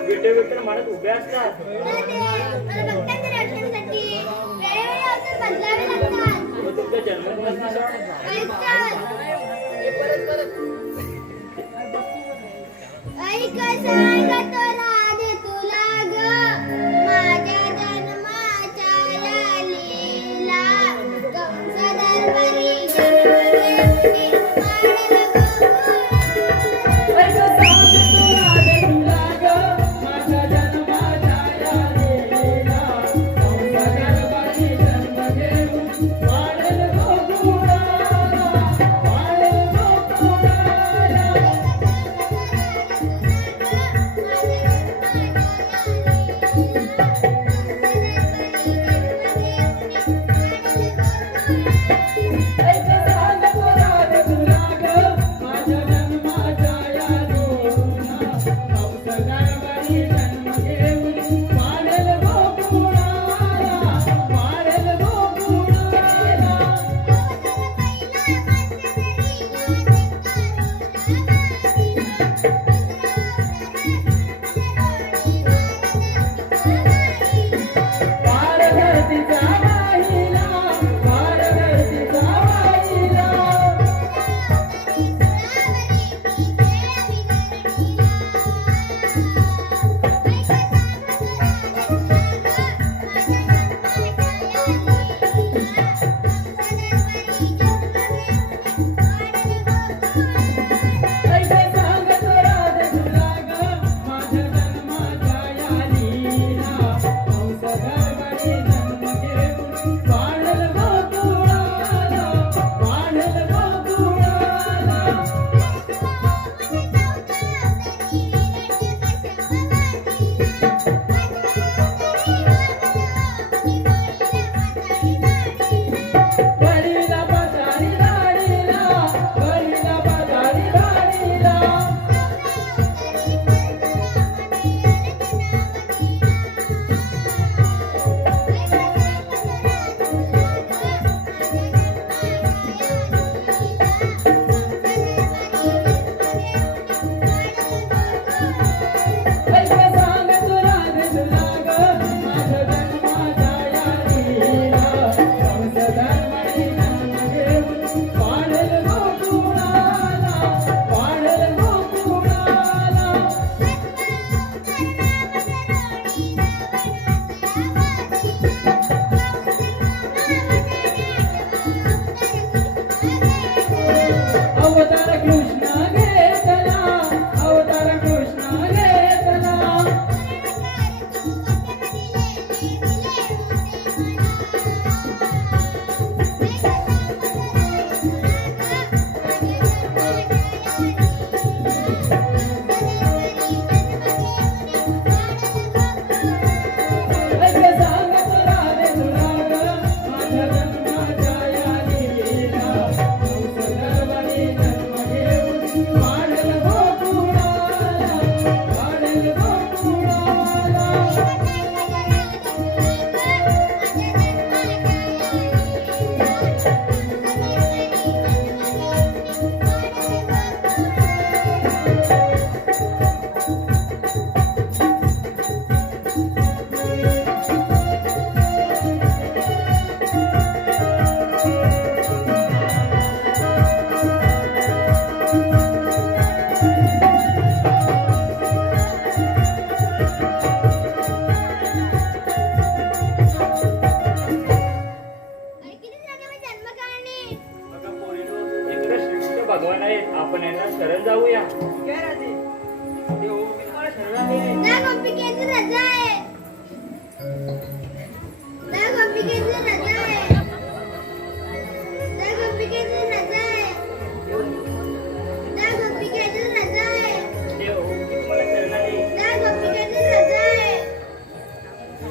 विठे विठ्ठल म्हणत उभे असतात राधे मला भक्तांच्या रक्षणासाठी वेळोवेळी अवतार बदलावे लागतात. मग तुमचा जन्मदिवस नसा ऐकतात. ऐक सांगतो राधे तुला ग माझ्या जन्माच्या या लीला कंस दरबारी जन्मदेवनी मांडलं गोकुळा. ऐक सांगतो राधे तुला ग माझ्या जन्माच्या या लीला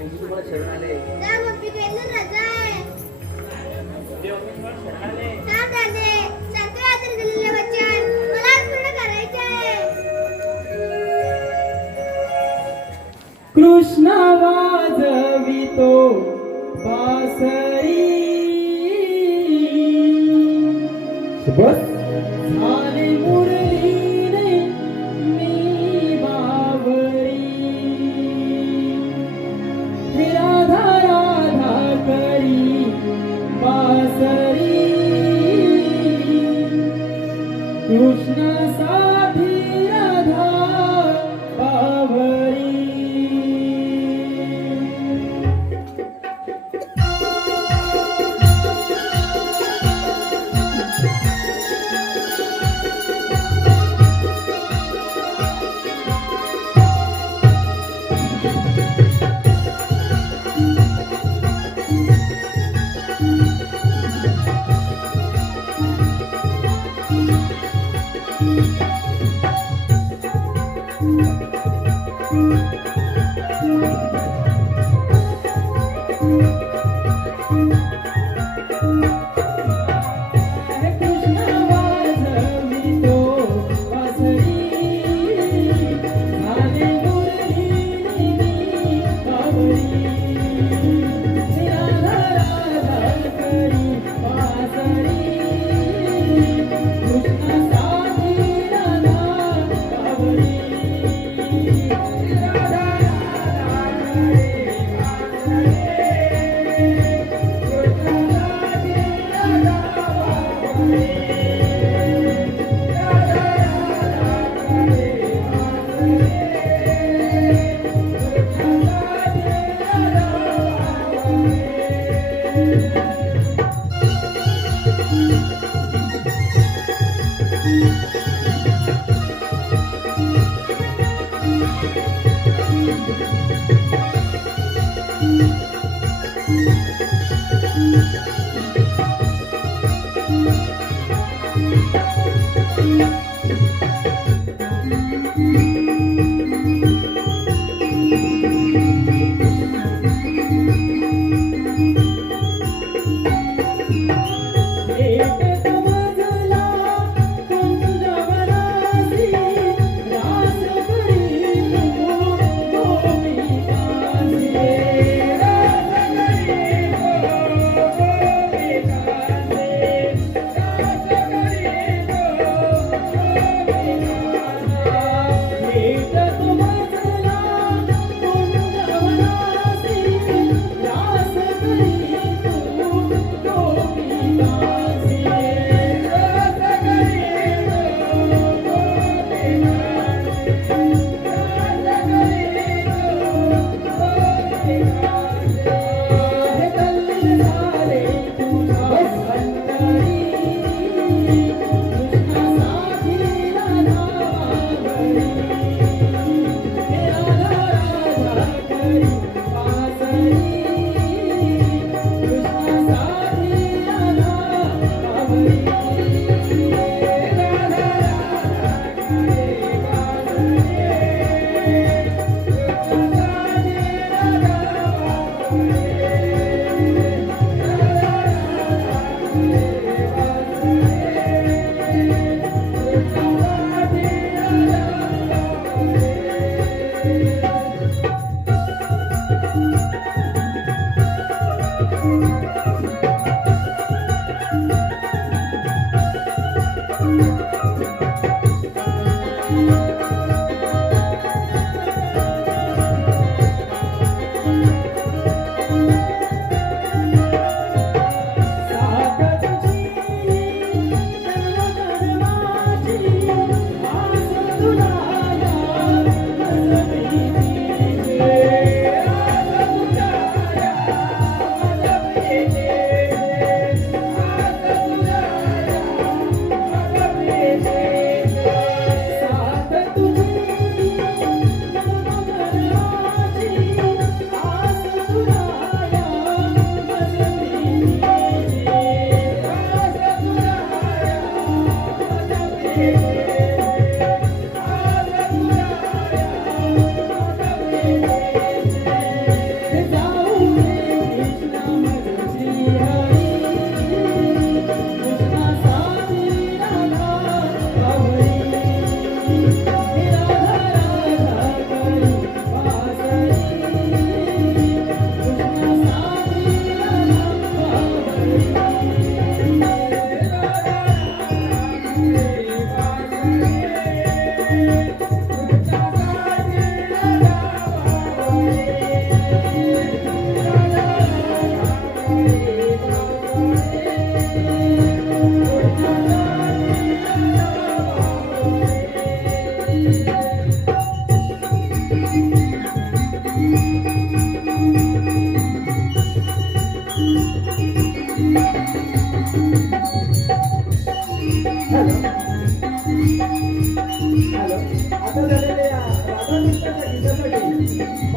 मी तुम्हाला शरण आले. त्या गोपी केलं रजा आहे. देव मी तुम्हाला शरण आले. थांब राजे, शांतरात्री दिलेलं वचन मला आज पूर्ण करायचं आहे. कृष्ण वाजवितो बासरी बस झाले मुरलीने मी बावरी हे राधा राधा करी बासरी कृष्णासाठी राधा बावरी.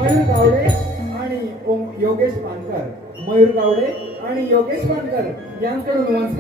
मयूर गावडे आणि योगेश पानकर, मयूर गावडे आणि योगेश पानकर यांकडून वंश